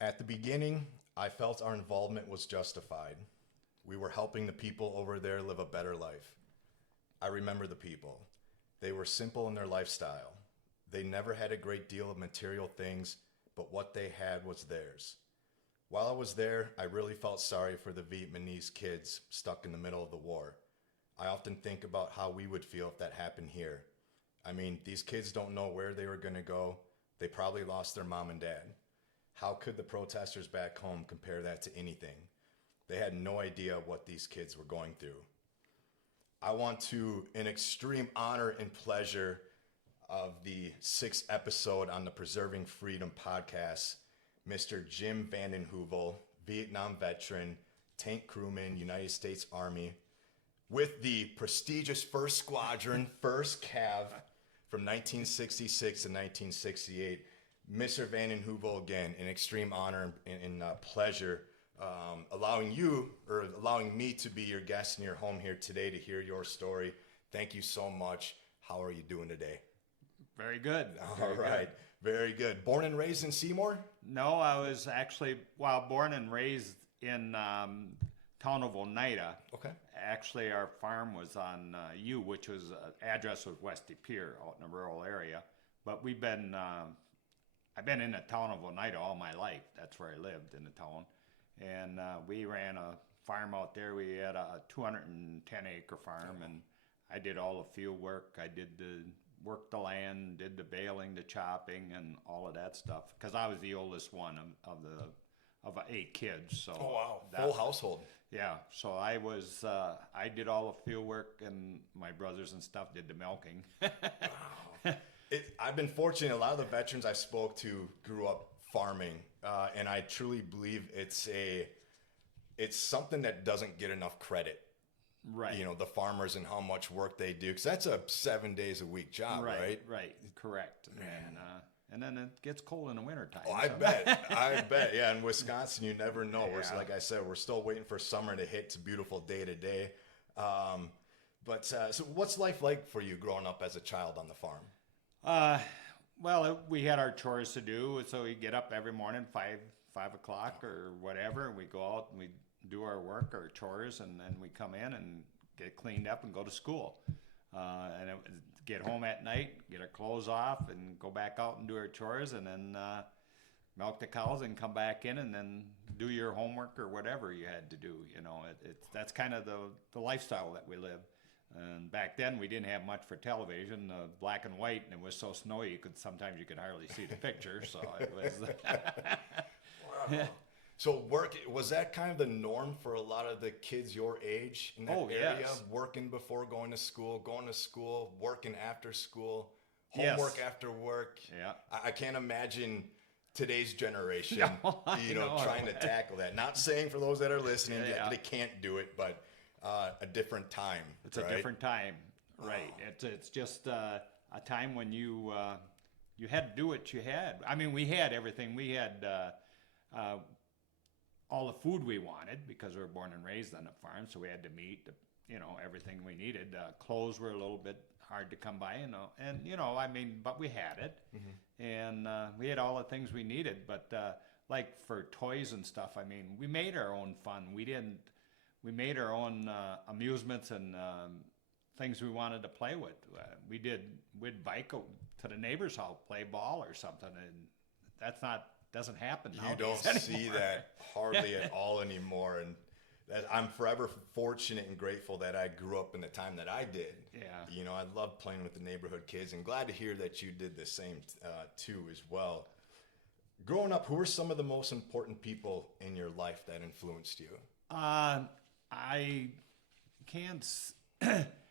At the beginning, I felt our involvement was justified. We were helping the people over there live a better life. I remember the people. They were simple in their lifestyle. They never had a great deal of material things, but what they had was theirs. While I was there, I really felt sorry for the Vietnamese kids stuck in the middle of the war. I often think about how we would feel if that happened here. I mean, these kids don't know where they were going to go. They probably lost their mom and dad. How could the protesters back home compare that to anything? They had no idea what these kids were going through. I want to, in extreme honor and pleasure of the sixth episode on the Preserving Freedom podcast, Mr. Jim Vanden Heuvel, Vietnam veteran, tank crewman, United States Army, with the prestigious 1st Squadron, 1st Cav from 1966 to 1968. Mr. Vanden Heuvel, again, an extreme honor and pleasure, allowing me to be your guest in your home here today to hear your story. Thank you so much. How are you doing today? Very good. All right. Very good. Born and raised in Seymour? No, I was actually, born and raised in town of Oneida. Okay. Actually, our farm was on U, which was, address was West De Pere, out in a rural area. But I've been in the town of Oneida all my life. That's where I lived, in the town. And we ran a farm out there. We had a 210-acre farm, and I did all the field work. I did worked the land, did the baling, the chopping, and all of that stuff. Because I was the oldest one of 8 kids. So oh wow, full household. Yeah, so I did all the field work, and my brothers and stuff did the milking. Wow. I've been fortunate. A lot of the veterans I spoke to grew up farming, and I truly believe it's something that doesn't get enough credit. Right. You know, the farmers and how much work they do, because that's a 7 days a week job, right? Right. Correct. And then it gets cold in the wintertime. Oh, I bet. Yeah, in Wisconsin, you never know. Yeah. Like I said, we're still waiting for summer to hit. It's a beautiful day today. So what's life like for you growing up as a child on the farm? We had our chores to do, so we get up every morning, 5 o'clock or whatever, and we go out and we do our work, our chores, and then we come in and get cleaned up and go to school. Get home at night, get our clothes off, and go back out and do our chores, and then milk the cows and come back in and then do your homework or whatever you had to do. You know, that's kind of the lifestyle that we live. And back then we didn't have much for television, black and white, and it was so snowy sometimes you could hardly see the picture. So it was. Wow. So was that kind of the norm for a lot of the kids your age in that area? Yes. Working before going to school, working after school, homework after work. Yeah. I can't imagine today's generation, No, trying to tackle that. Not saying for those that are listening that they can't do it, but a different time. It's a different time, right? It's just a time when you had to do what you had. I mean, we had everything. We had all the food we wanted because we were born and raised on a farm, so we had the meat, everything we needed. Clothes were a little bit hard to come by, but we had it, and we had all the things we needed. But like for toys and stuff, I mean, we made our own fun. We made our own amusements and things we wanted to play with. We'd bike to the neighbor's house, play ball or something, and doesn't happen nowadays. You don't see that hardly at all anymore, and I'm forever fortunate and grateful that I grew up in the time that I did. Yeah. I love playing with the neighborhood kids, and glad to hear that you did the same too as well. Growing up, who were some of the most important people in your life that influenced you? I can't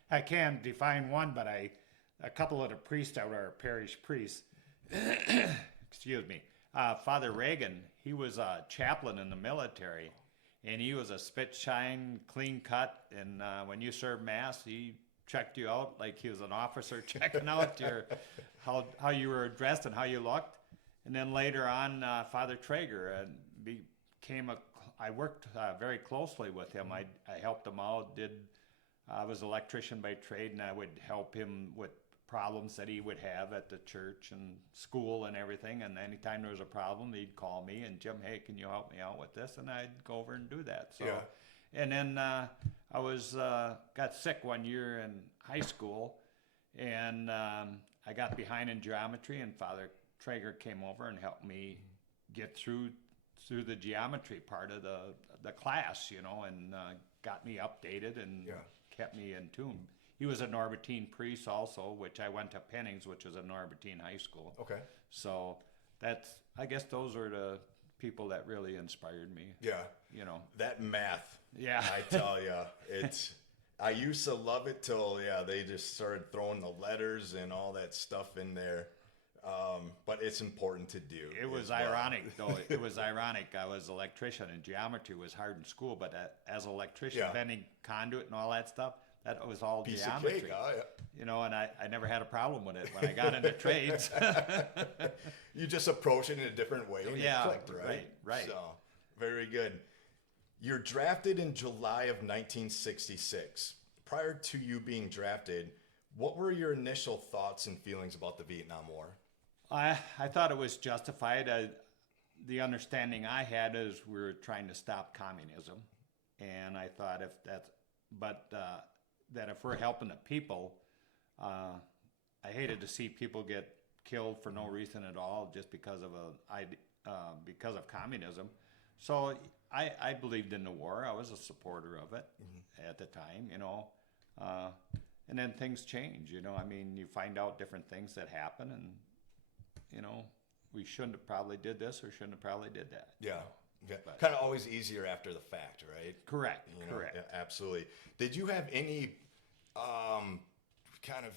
I can't define one, but a couple of the priests out, our parish priests, excuse me, Father Reagan, he was a chaplain in the military, and he was a spit shine, clean cut, and when you served mass, he checked you out like he was an officer checking out how you were dressed and how you looked. And then later on, Father Traeger I worked very closely with him. I helped him out. I was an electrician by trade, and I would help him with problems that he would have at the church and school and everything. And anytime there was a problem, he'd call me and, Jim, hey, can you help me out with this? And I'd go over and do that. So, and then I was got sick one year in high school, and I got behind in geometry, and Father Traeger came over and helped me get through the geometry part of the class, you know, and got me updated and kept me in tune. He was a Norbertine priest also, which I went to Pennings, which was a Norbertine high school. Okay. So I guess those are the people that really inspired me. Yeah. You know. That math. Yeah. I tell you, I used to love it till, they just started throwing the letters and all that stuff in there. But it's important to do. It was ironic, though. It was ironic. I was an electrician, and geometry was hard in school. But as an electrician, bending conduit and all that stuff, that was all Piece geometry. of cake. Oh, yeah. You know, and I never had a problem with it when I got into trades. You just approach it in a different way, and it clicked, right? Right. So, very good. You're drafted in July of 1966. Prior to you being drafted, what were your initial thoughts and feelings about the Vietnam War? I thought it was justified. The understanding I had is we were trying to stop communism, and I thought that if we're helping the people, I hated to see people get killed for no reason at all just because of communism. So I believed in the war. I was a supporter of it at the time, you know. And then things change, you know. I mean, you find out different things that happen, and you know, we shouldn't have probably did this or shouldn't have probably did that. Yeah. Kind of always easier after the fact, right? Correct. You know, correct. Yeah, absolutely. Did you have any kind of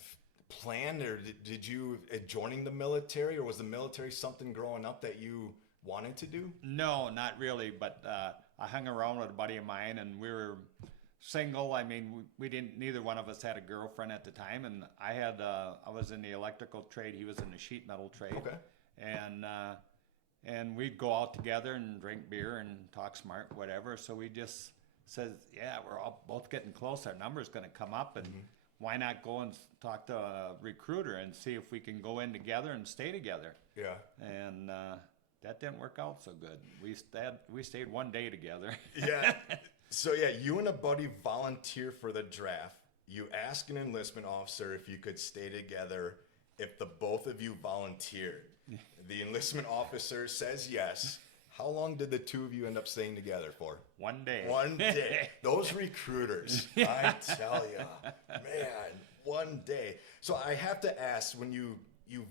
plan, or did you joining the military, or was the military something growing up that you wanted to do? No, not really. But I hung around with a buddy of mine, and we were single. I mean, we didn't. Neither one of us had a girlfriend at the time, and I was in the electrical trade. He was in the sheet metal trade. Okay. And we'd go out together and drink beer and talk smart, whatever. So we just said, yeah, we're all both getting close. Our number's going to come up, and why not go and talk to a recruiter and see if we can go in together and stay together? Yeah. And that didn't work out so good. We stayed one day together. Yeah. So you and a buddy volunteer for the draft. You ask an enlistment officer if you could stay together if the both of you volunteered. The enlistment officer says yes. How long did the two of you end up staying together for? 1 day. 1 day. Those recruiters, I tell you, man, 1 day. So I have to ask, when you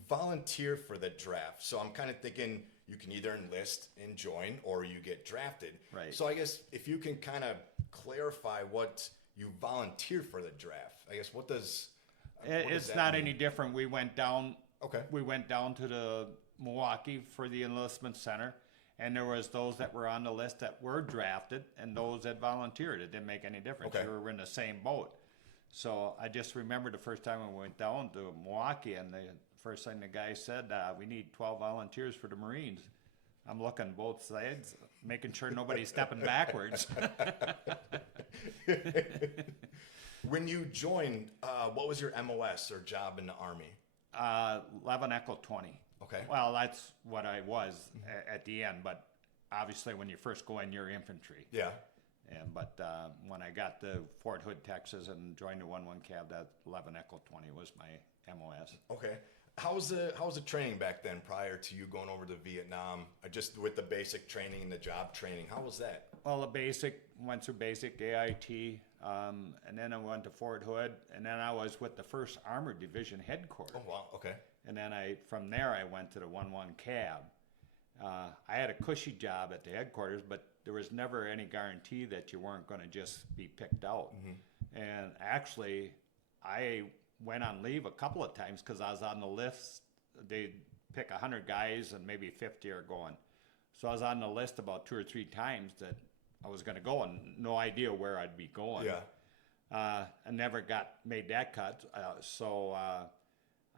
volunteer for the draft, so I'm kind of thinking you can either enlist and join or you get drafted. Right. So I guess if you can kind of clarify what you volunteer for the draft, I guess what does It's not any different. We went down. Okay. We went down to the Milwaukee for the enlistment center, and there was those that were on the list that were drafted and those that volunteered. It didn't make any difference. Okay. We were in the same boat. So I just remember the first time we went down to Milwaukee, and the first thing the guy said, we need 12 volunteers for the Marines. I'm looking both sides, making sure nobody's stepping backwards. When you joined, what was your MOS or job in the Army? 11 Echo 20. Okay. Well, that's what I was at the end, but obviously when you first go in, you're infantry. Yeah. But when I got to Fort Hood, Texas, and joined the 1-1 Cav, that 11 Echo 20 was my MOS. Okay. How was the training back then prior to you going over to Vietnam? Just with the basic training and the job training, how was that? Well, went through basic AIT, and then I went to Fort Hood, and then I was with the 1st Armored Division headquarters. Oh, wow. Okay. And then from there I went to the 1-1 Cav. I had a cushy job at the headquarters, but there was never any guarantee that you weren't going to just be picked out. Mm-hmm. And actually, I went on leave a couple of times because I was on the list. They'd pick 100 guys and maybe 50 are going. So I was on the list about 2 or 3 times that I was going to go, and no idea where I'd be going. Yeah. I never made that cut. So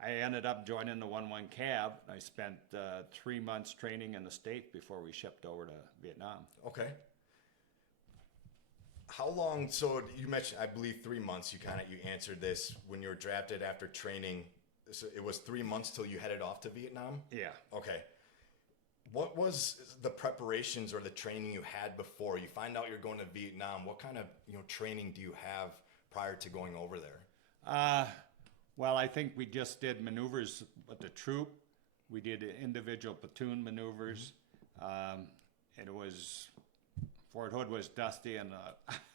I ended up joining the 1-1 Cav. I spent 3 months training in the States before we shipped over to Vietnam. Okay. How long? So you mentioned, I believe, 3 months. You answered this when you were drafted after training. So it was 3 months till you headed off to Vietnam? Yeah. Okay. What was the preparations or the training you had before you find out you're going to Vietnam? What kind of training do you have prior to going over there? Well, I think we just did maneuvers with the troop. We did individual platoon maneuvers. It was Fort Hood was dusty, and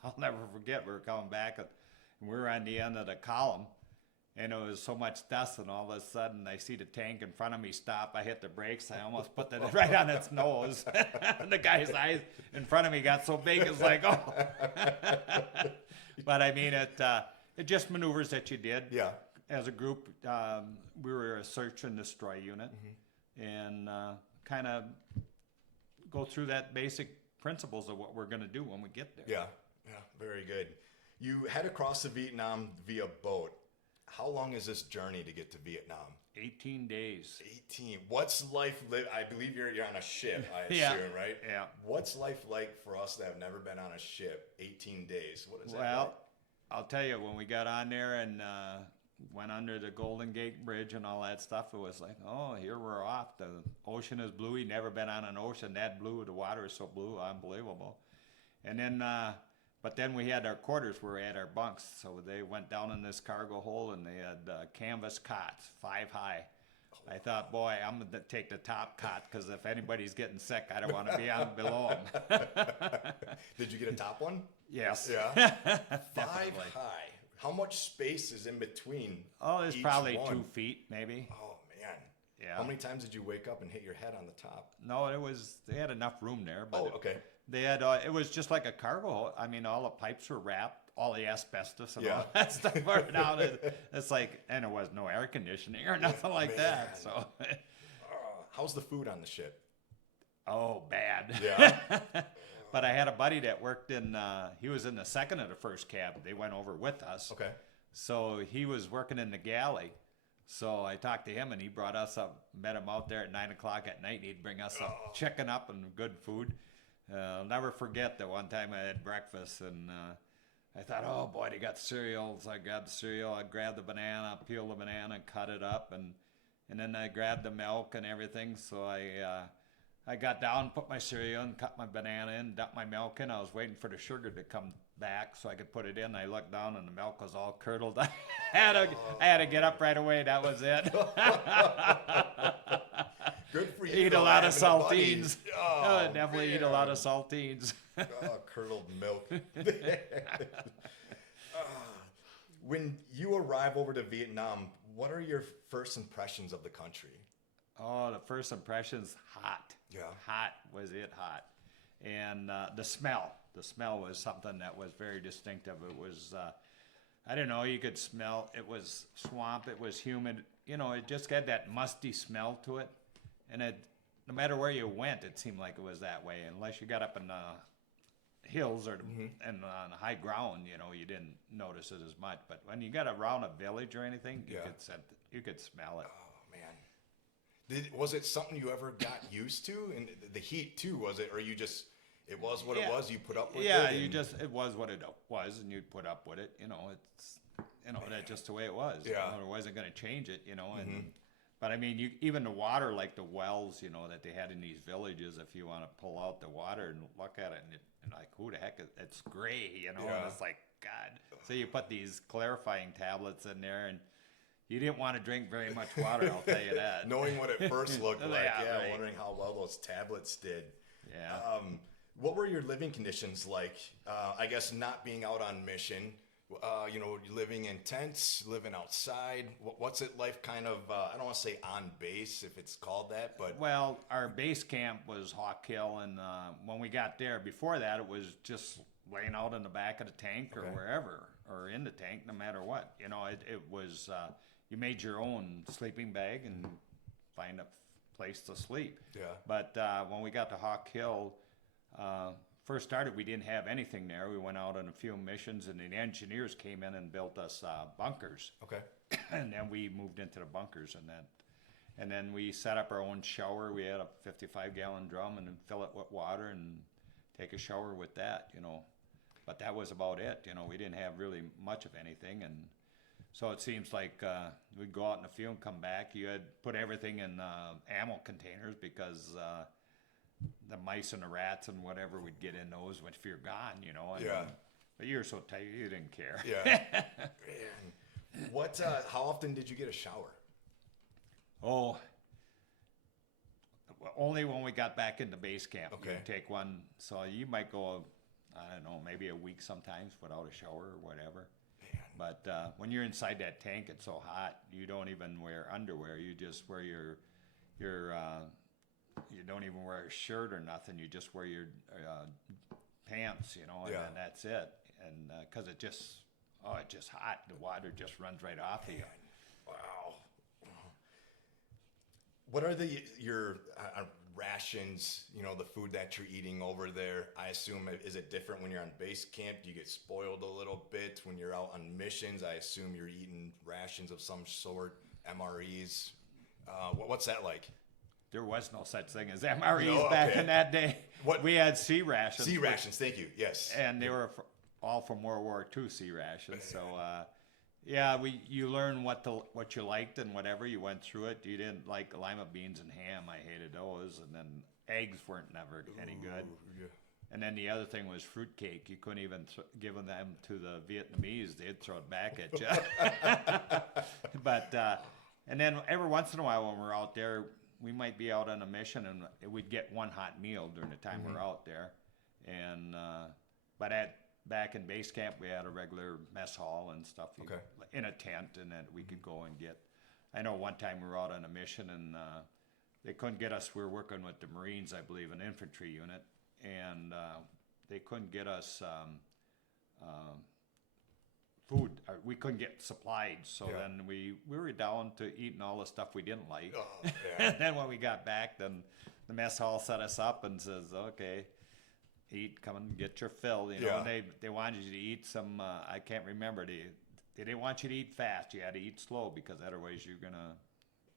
I'll never forget. We were coming back, and we were on the end of the column, and it was so much dust, and all of a sudden I see the tank in front of me stop. I hit the brakes. I almost put it right on its nose. And the guy's eyes in front of me got so big, it's like, oh. But I mean, it just maneuvers that you did. Yeah. As a group, we were a search and destroy unit, and kind of go through that basic principles of what we're going to do when we get there. Yeah, very good. You head across to Vietnam via boat. How long is this journey to get to Vietnam? 18 days. 18. What's life I believe you're on a ship, I assume, Yeah. right? Yeah. What's life like for us that have never been on a ship? 18 days. What is that Well, like? I'll tell you, when we got on there and went under the Golden Gate Bridge and all that stuff, it was like, oh, here we're off. The ocean is blue. You never been on an ocean that blue. The water is so blue, unbelievable. And then, but then we had our quarters where we had our bunks. So they went down in this cargo hold, and they had canvas cots, 5 high. I thought, boy, I'm going to take the top cot, because if anybody's getting sick, I don't want to be on below them. Did you get a top one? Yes. Yeah. 5 Definitely. high. How much space is in between? Oh, it's each probably one? 2 feet, maybe. Oh man. Yeah. How many times did you wake up and hit your head on the top? No, they had enough room there. But Oh, okay. They had, it was just like a cargo hold. I mean, all the pipes were wrapped, all the asbestos and Yeah. all that stuff were down. It's like, and there was no air conditioning or nothing like that. Man. So, How's the food on the ship? oh, bad. Yeah. But I had a buddy that worked he was in the second of the first cab. They went over with us. Okay. So he was working in the galley. So I talked to him, and he brought us up, met him out there at 9 o'clock at night. He'd bring us up chicken up and good food. I'll never forget that one time I had breakfast, and I thought, oh boy, they got cereal. So I grabbed the cereal, I grabbed the banana, peeled the banana, and cut it up, and then I grabbed the milk and everything. So I got down, put my cereal in, cut my banana in, dumped my milk in. I was waiting for the sugar to come back so I could put it in. I looked down, and the milk was all curdled. I had to get up right away. That was it. Good for you. Eat a though, lot of having a buddy. saltines. Oh, Definitely eat a lot of saltines. Curdled milk. When you arrive over to Vietnam, what are your first impressions of the country? Oh, the first impressions, hot. Yeah. Hot was it, hot. And the smell was something that was very distinctive. It was, I don't know, you could smell, it was swamp, it was humid. You know, it just had that musty smell to it. And no matter where you went, it seemed like it was that way. Unless you got up in the hills or and on high ground, you know, you didn't notice it as much. But when you got around a village or anything, you could smell it. Oh man, was it something you ever got used to? And the heat too, was it, or you just it was what it was? You put up with it. Yeah, it was what it was, and you'd put up with it. You know, that's just the way it was. Yeah, you know, it wasn't going to change it. You know, and. But I mean, even the water, like the wells, you know, that they had in these villages, if you want to pull out the water and look at it, and like, who the heck it's gray, you know, and it's like, God. So you put these clarifying tablets in there, and you didn't want to drink very much water, I'll tell you that. Knowing what it first looked like, right. wondering how well those tablets did. Yeah. What were your living conditions like? I guess not being out on mission. You know, living in tents, living outside. What's it like kind of, I don't want to say on base if it's called that, but. Well, our base camp was Hawk Hill, and when we got there, before that, it was just laying out in the back of the tank or wherever, or in the tank, no matter what. You know, it was, you made your own sleeping bag and find a place to sleep. Yeah. But when we got to Hawk Hill, first started, we didn't have anything there. We went out on a few missions, and the engineers came in and built us bunkers. Okay. And then we moved into the bunkers, and then we set up our own shower. We had a 55-gallon drum, and then fill it with water and take a shower with that, you know. But that was about it. You know, we didn't have really much of anything, and So it seems like we'd go out in the field and come back. You had put everything in ammo containers because the mice and the rats and whatever would get in those if you're gone, you know. And, Yeah. But you were so tight, you didn't care. Yeah. Man. What? How often did you get a shower? Oh, only when we got back into base camp. Okay. You'd take one. So you might go, I don't know, maybe a week sometimes without a shower or whatever. But when you're inside that tank, it's so hot. You don't even wear underwear. You just wear your you don't even wear a shirt or nothing. You just wear your pants, you know, and Yeah. then that's it. And because it's just hot. The water just runs right off of you. Wow. What are your rations, you know, the food that you're eating over there? I assume, is it different when you're on base camp? Do you get spoiled a little bit when you're out on missions? I assume you're eating rations of some sort, MREs. What's that like? There was no such thing as MREs No? back Okay. in that day. What? We had C rations. Sea rations, thank you. Yes. And they were all from World War II C rations. So, yeah, you learn what you liked and whatever. You went through it. You didn't like lima beans and ham. I hated those. And then eggs weren't never any good. Ooh, yeah. And then the other thing was fruitcake. You couldn't even give them to the Vietnamese. They'd throw it back at you. But and then every once in a while when we're out there, we might be out on a mission and we'd get one hot meal during the time we're out there. And but back in base camp, we had a regular mess hall and stuff in a tent, and then we could go and get. I know one time we were out on a mission and they couldn't get us. We were working with the Marines, I believe, an infantry unit, and they couldn't get us food. We couldn't get supplied, so Yeah. then we were down to eating all the stuff we didn't like. Oh, And yeah. then when we got back, then the mess hall set us up and says, "Okay, eat, come and get your fill." You know, Yeah. and they wanted you to eat some. I can't remember. They didn't want you to eat fast. You had to eat slow because otherwise you're gonna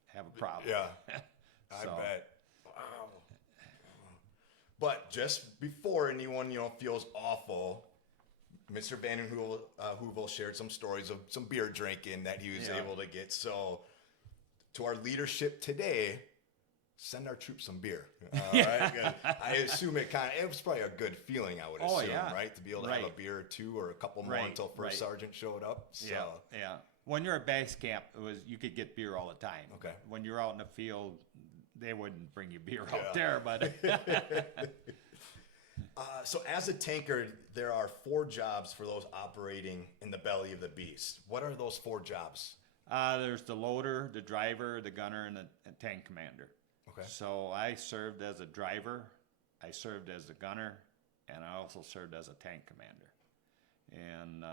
have a problem. Yeah. I So- bet. Wow. But just before anyone, you know, feels awful, Mr. Van Hoovel shared some stories of some beer drinking that he was Yeah. able to get. So, to our leadership today, send our troops some beer. Right? 'Cause I assume it was probably a good feeling. I would Oh, assume, yeah. right, to be able to have a Right. beer or two or a couple more Right, until first right. sergeant showed up. So, Yeah. When you're at base camp, you could get beer all the time. Okay. When you're out in the field, they wouldn't bring you beer Yeah. out there, but So as a tanker, there are 4 jobs for those operating in the belly of the beast. What are those 4 jobs? there's the loader, the driver, the gunner, and the tank commander. Okay. So I served as a driver, I served as a gunner, and I also served as a tank commander. And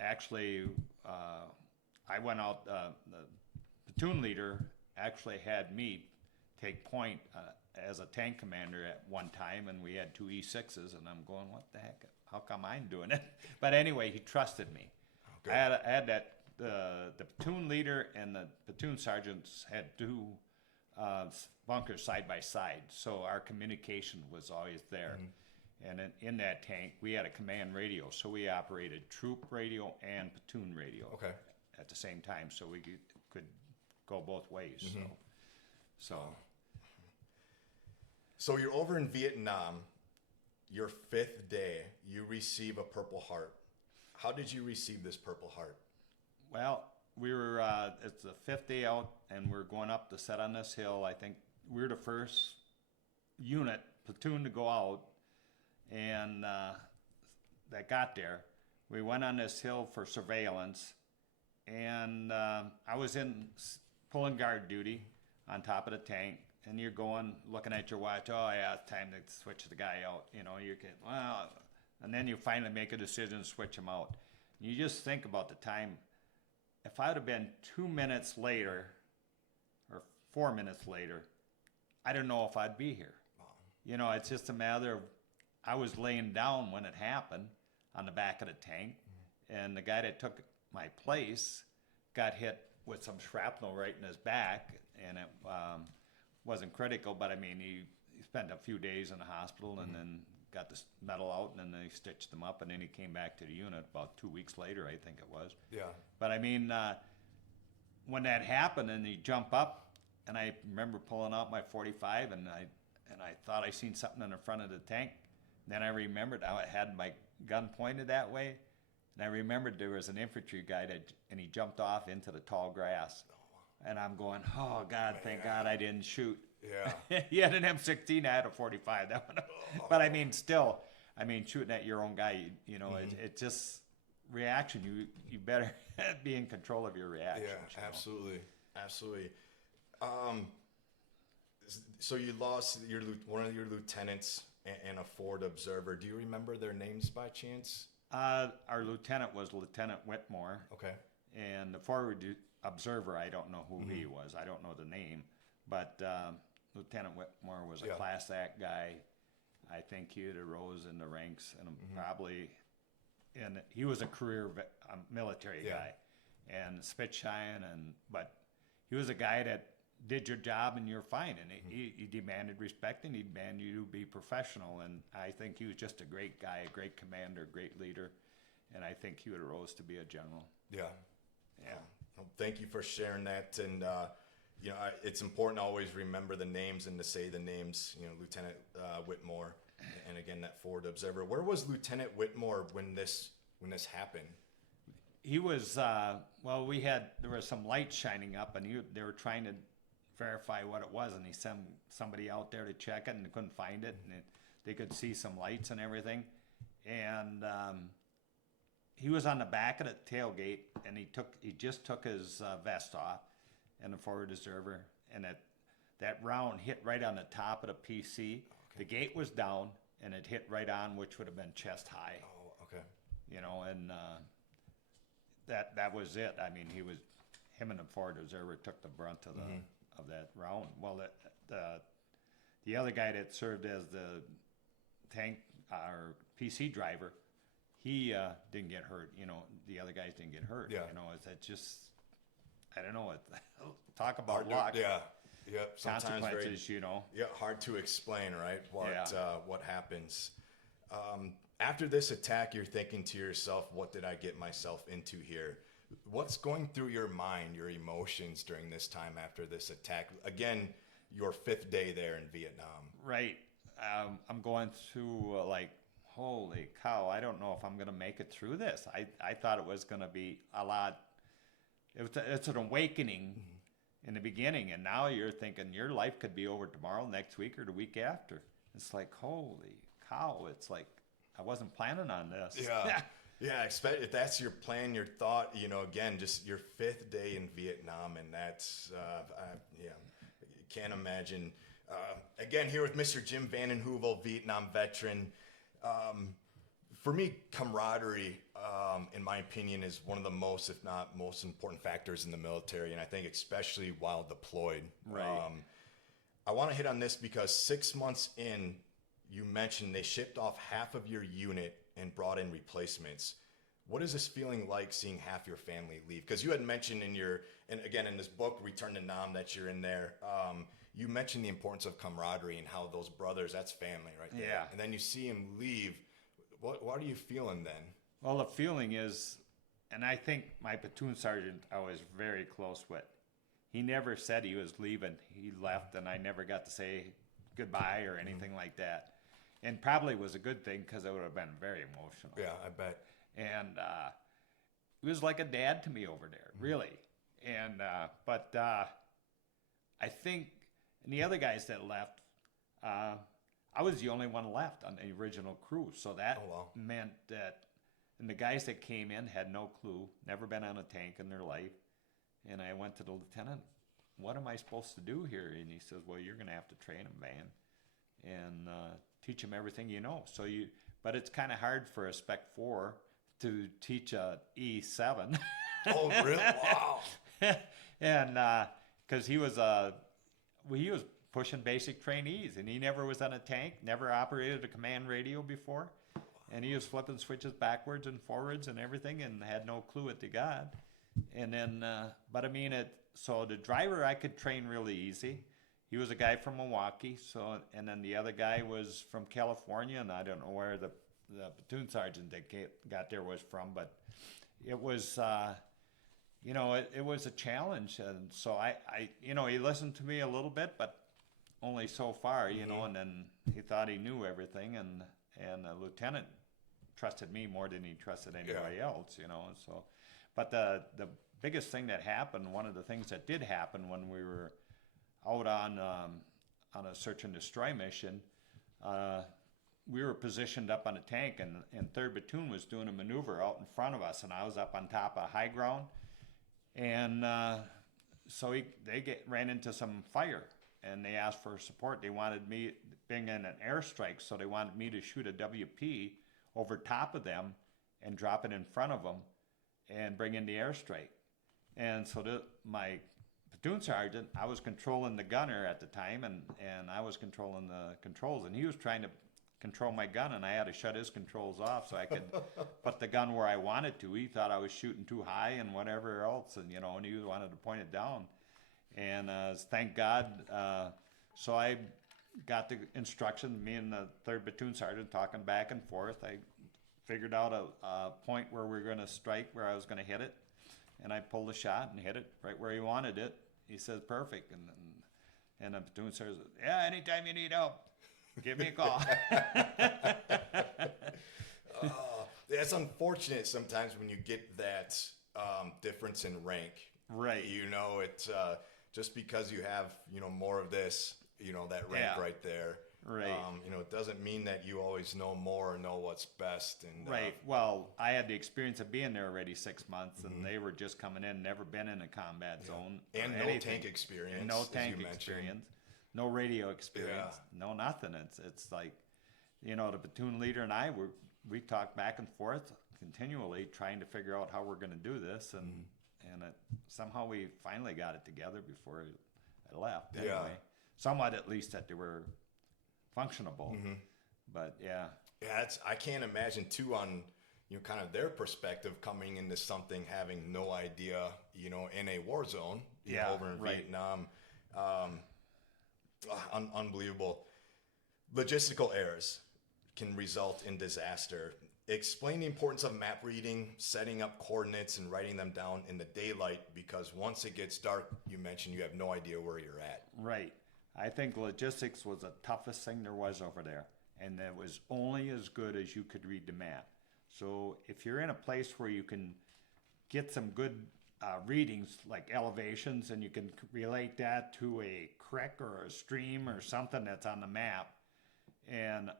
actually, I went out, the platoon leader actually had me take point as a tank commander at one time, and we had 2 E6s, and I'm going, what the heck? How come I'm doing it? But anyway, he trusted me. good. I had that, the platoon leader and the platoon sergeants had 2 bunkers side by side, so our communication was always there. And in that tank, we had a command radio, so we operated troop radio and platoon radio Okay. at the same time, so we could go both ways. So you're over in Vietnam, your 5th day, you receive a Purple Heart. How did you receive this Purple Heart? Well, we were, it's the 5th day out, and we're going up to set on this hill. I think we're the first platoon to go out, and that got there. We went on this hill for surveillance, and I was pulling guard duty on top of the tank, and you're going, looking at your watch, oh yeah, it's time to switch the guy out. You know, and then you finally make a decision to switch him out. You just think about the time. If I'd have been 2 minutes later, or 4 minutes later, I don't know if I'd be here. You know, it's just a matter of, I was laying down when it happened on the back of the tank, and the guy that took my place got hit with some shrapnel right in his back, and it wasn't critical, but I mean, he spent a few days in the hospital and then got this metal out, and then they stitched them up, and then he came back to the unit about 2 weeks later, I think it was. Yeah. But I mean, when that happened, and he jumped up, and I remember pulling out my 45, and I thought I seen something in the front of the tank. Then I remembered I had my gun pointed that way, and I remembered there was an infantry guy and he jumped off into the tall grass, and I'm going, oh God, thank God I didn't shoot. Yeah. He had an M16, I had a 45. That one, but I mean, still, I mean, shooting at your own guy, you know, it's just reaction. You better be in control of your reactions. Yeah, absolutely, absolutely. So you lost one of your lieutenants and a Ford observer. Do you remember their names by chance? Our lieutenant was Lieutenant Whitmore. Okay. And the forward observer, I don't know who he was. I don't know the name. But Lieutenant Whitmore was a class act guy. I think he had arose in the ranks and probably, and he was a career military guy and Spitshine, but he was a guy that did your job and you're fine. And he demanded respect and he demanded you to be professional. And I think he was just a great guy, a great commander, great leader. And I think he would arose to be a general. Yeah. Yeah. Well, thank you for sharing that. And, you know, it's important to always remember the names and to say the names, you know, Lieutenant Whitmore and again, that Ford observer. Where was Lieutenant Whitmore when this happened? He was, well, there was some lights shining up and they were trying to verify what it was, and he sent somebody out there to check it and they couldn't find it, and they could see some lights and everything. And he was on the back of the tailgate, and he just took his vest off and the forward observer, and that round hit right on the top of the PC. Okay. The gate was down and it hit right on, which would have been chest high. Oh, okay. You know, and that was it. I mean, him and the forward observer took the brunt of that round. Well, the other guy that served as the tank or PC driver, he didn't get hurt. You know, the other guys didn't get hurt. Yeah. You know, it's just, I don't know. Talk about luck. Yeah. Yep. Sometimes consequences, you know. Yeah, hard to explain, right? What happens. After this attack, you're thinking to yourself, what did I get myself into here? What's going through your mind, your emotions during this time after this attack? Again, your 5th day there in Vietnam. Right. I'm going through like, holy cow, I don't know if I'm going to make it through this. I thought it was going to be a lot. It's an awakening in the beginning, and now you're thinking your life could be over tomorrow, next week, or the week after. It's like, holy cow, it's like, I wasn't planning on this. Yeah. Yeah, if that's your plan, your thought, you know, again, just your 5th day in Vietnam, and that's, can't imagine. Again, here with Mr. Jim Vanden Heuvel, Vietnam veteran. For me, camaraderie, in my opinion, is one of the most, if not most important factors in the military, and I think especially while deployed. Right. I want to hit on this because 6 months in, you mentioned they shipped off half of your unit and brought in replacements. What is this feeling like seeing half your family leave? Because you had mentioned and again in this book, Return to Nam, that you're in there, you mentioned the importance of camaraderie and how those brothers, that's family right there. Yeah. And then you see him leave. What are you feeling then? Well, the feeling is, and I think my platoon sergeant I was very close with, he never said he was leaving. He left, and I never got to say goodbye or anything like that. And probably was a good thing because it would have been very emotional. Yeah, I bet. And he was like a dad to me over there, really. And but I think, and the other guys that left, I was the only one left on the original crew. So that meant that, and the guys that came in had no clue, never been on a tank in their life. And I went to the lieutenant, what am I supposed to do here? And he says, well, you're going to have to train them, man, and teach them everything you know. But it's kind of hard for a Spec 4 to teach a E7. Oh, really? Wow. And because he was pushing basic trainees, and he never was on a tank, never operated a command radio before, and he was flipping switches backwards and forwards and everything, and had no clue what they got. And then, but I mean, so the driver I could train really easy. he was a guy from Milwaukee. So, and then the other guy was from California, and I don't know where the platoon sergeant that got there was from, but it was, it was a challenge. And so he listened to me a little bit, but only so far, and then he thought he knew everything, and the lieutenant trusted me more than he trusted anybody else, so, but the biggest thing that happened, one of the things that did happen when we were out on a search and destroy mission, we were positioned up on a tank, and 3rd Platoon was doing a maneuver out in front of us, and I was up on top of high ground, and so they ran into some fire, and they asked for support. They wanted me, being in an airstrike, so they wanted me to shoot a WP over top of them and drop it in front of them and bring in the airstrike. And so my platoon sergeant, I was controlling the gunner at the time, and I was controlling the controls, and he was trying to control my gun, and I had to shut his controls off so I could put the gun where I wanted to. He thought I was shooting too high and whatever else, and and he wanted to point it down. And thank God, so I got the instruction, me and the 3rd Platoon sergeant talking back and forth. I figured out a point where we were going to strike, where I was going to hit it, and I pulled a shot and hit it right where he wanted it. He says, perfect. And the platoon sergeant says, yeah, anytime you need help, give me a call. That's unfortunate sometimes when you get that difference in rank. Right. It's just because you have, more of this, that rank right there. Right. It doesn't mean that you always know more or know what's best. And right. Well, I had the experience of being there already 6 months, and they were just coming in, never been in a combat zone. And no tank experience. And no tank experience. No radio experience. Yeah. No nothing. It's like, the platoon leader and we talked back and forth continually trying to figure out how we're going to do this, and somehow we finally got it together before I left. Anyway, somewhat at least that they were functionable. But yeah, I can't imagine too on kind of their perspective coming into something having no idea in a war zone over in Vietnam. Unbelievable. Logistical errors can result in disaster. Explain the importance of map reading, setting up coordinates, and writing them down in the daylight, because once it gets dark, you mentioned you have no idea where you're at. Right. I think logistics was the toughest thing there was over there, and it was only as good as you could read the map. So if you're in a place where you can get some good readings, like elevations, and you can relate that to a creek or a stream or something that's on the map, and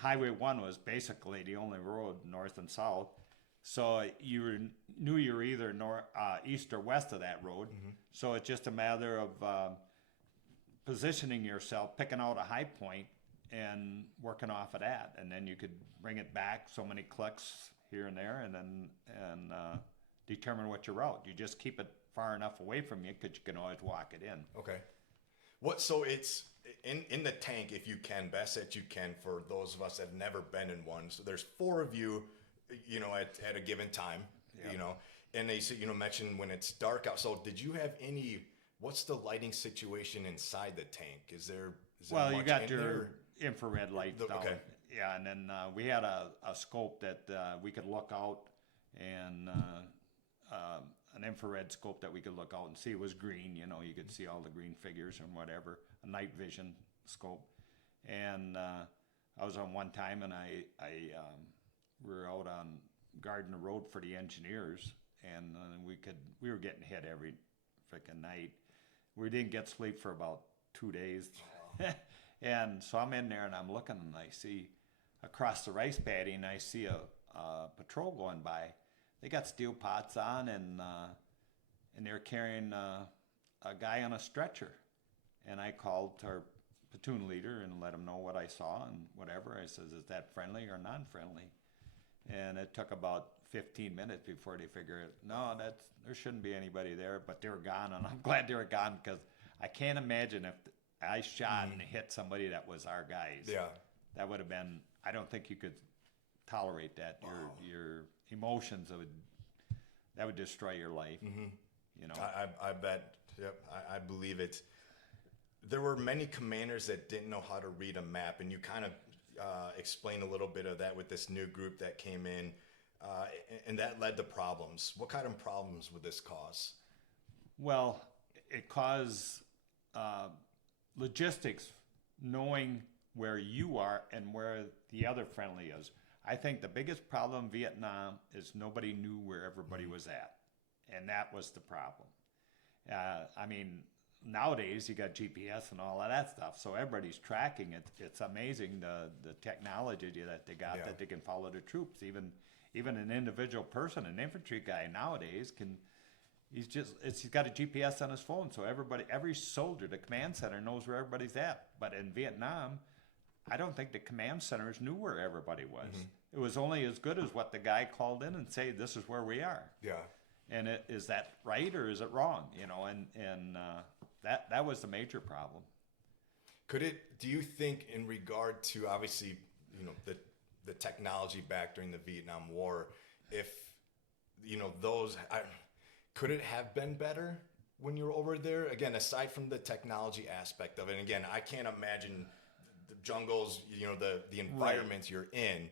Highway 1 was basically the only road north and south, so you knew you were either east or west of that road. So it's just a matter of positioning yourself, picking out a high point, and working off of that, and then you could bring it back so many clicks here and there, and then determine what your route. You just keep it far enough away from you because you can always walk it in. Okay. So it's in the tank, if you can, best that you can, for those of us that have never been in one. So there's 4 of you, at a given time, and they say, mention when it's dark out. So did you have what's the lighting situation inside the tank? Is there well, much you got in your there? Infrared light down. Okay. Yeah, and then we had a scope that we could look out, and an infrared scope that we could look out and see. It was green, you could see all the green figures and whatever, a night vision scope. And I was on one time, and we were out on Gardner Road for the engineers, and we were getting hit every freaking night. We didn't get sleep for about 2 days. And so I'm in there, and I'm looking, and I see across the rice paddy, and I see a patrol going by. They got steel pots on, and they're carrying a guy on a stretcher. And I called our platoon leader and let him know what I saw and whatever. I says, is that friendly or non-friendly? And it took about 15 minutes before they figured, no, there shouldn't be anybody there. But they were gone, and I'm glad they were gone, because I can't imagine if I shot and hit somebody that was our guys. Yeah. That would have been, I don't think you could tolerate that. Wow. Your emotions that would destroy your life. I bet. Yep. I believe it. there were many commanders that didn't know how to read a map, and you kind of explained a little bit of that with this new group that came in, and that led to problems. What kind of problems would this cause? Well, it caused logistics, knowing where you are and where the other friendly is. I think the biggest problem in Vietnam is nobody knew where everybody was at, and that was the problem. I mean, nowadays you got GPS and all of that stuff, so everybody's tracking it. It's amazing the technology that they got, that they can follow the troops. Even an individual person, an infantry guy nowadays he's got a GPS on his phone, so every soldier, the command center knows where everybody's at. But in Vietnam, I don't think the command centers knew where everybody was. It was only as good as what the guy called in and say, this is where we are. Yeah. And is that right or is it wrong? That was the major problem. Do you think, in regard to, obviously, the technology back during the Vietnam War, if, could it have been better when you were over there? Again, aside from the technology aspect of it, and again, I can't imagine the jungles, the environments you're in,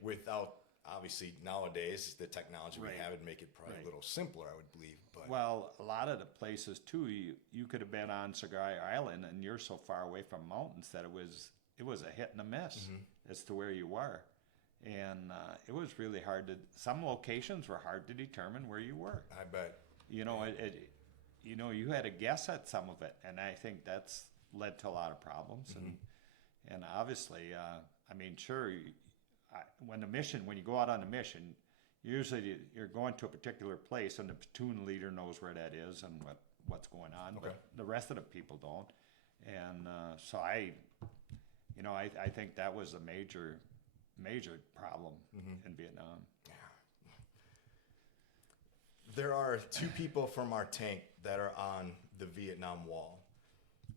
without, obviously, nowadays, the technology we have would make it probably a little simpler, I would believe. But well, a lot of the places too, you could have been on Sagarai Island, and you're so far away from mountains that it was a hit and a miss as to where you were, and it was really hard to. Some locations were hard to determine where you were. I bet. You had to guess at some of it, and I think that's led to a lot of problems, and obviously, I mean, sure. When you go out on a mission, usually you're going to a particular place, and the platoon leader knows where that is and what's going on, but the rest of the people don't. And so I think that was a major problem in Vietnam. Yeah. There are 2 people from our tank that are on the Vietnam Wall.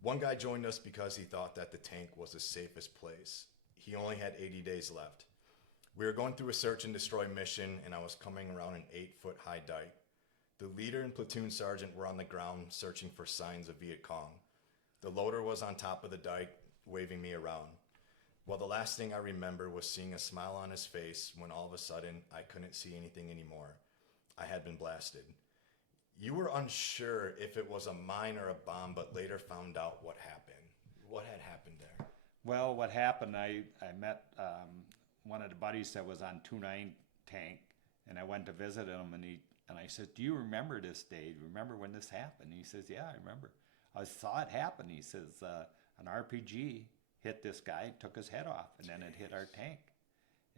One guy joined us because he thought that the tank was the safest place. He only had 80 days left. We were going through a search and destroy mission, and I was coming around an 8-foot-high dike. The leader and platoon sergeant were on the ground searching for signs of Viet Cong. The loader was on top of the dike, waving me around. Well, the last thing I remember was seeing a smile on his face when all of a sudden I couldn't see anything anymore. I had been blasted. You were unsure if it was a mine or a bomb, but later found out what happened. What had happened there? Well, what happened, I met one of the buddies that was on 2-9 tank, and I went to visit him, and I said, do you remember this day? Do you remember when this happened? He says, yeah, I remember. I saw it happen. He says, an RPG hit this guy, took his head off, and then it hit our tank.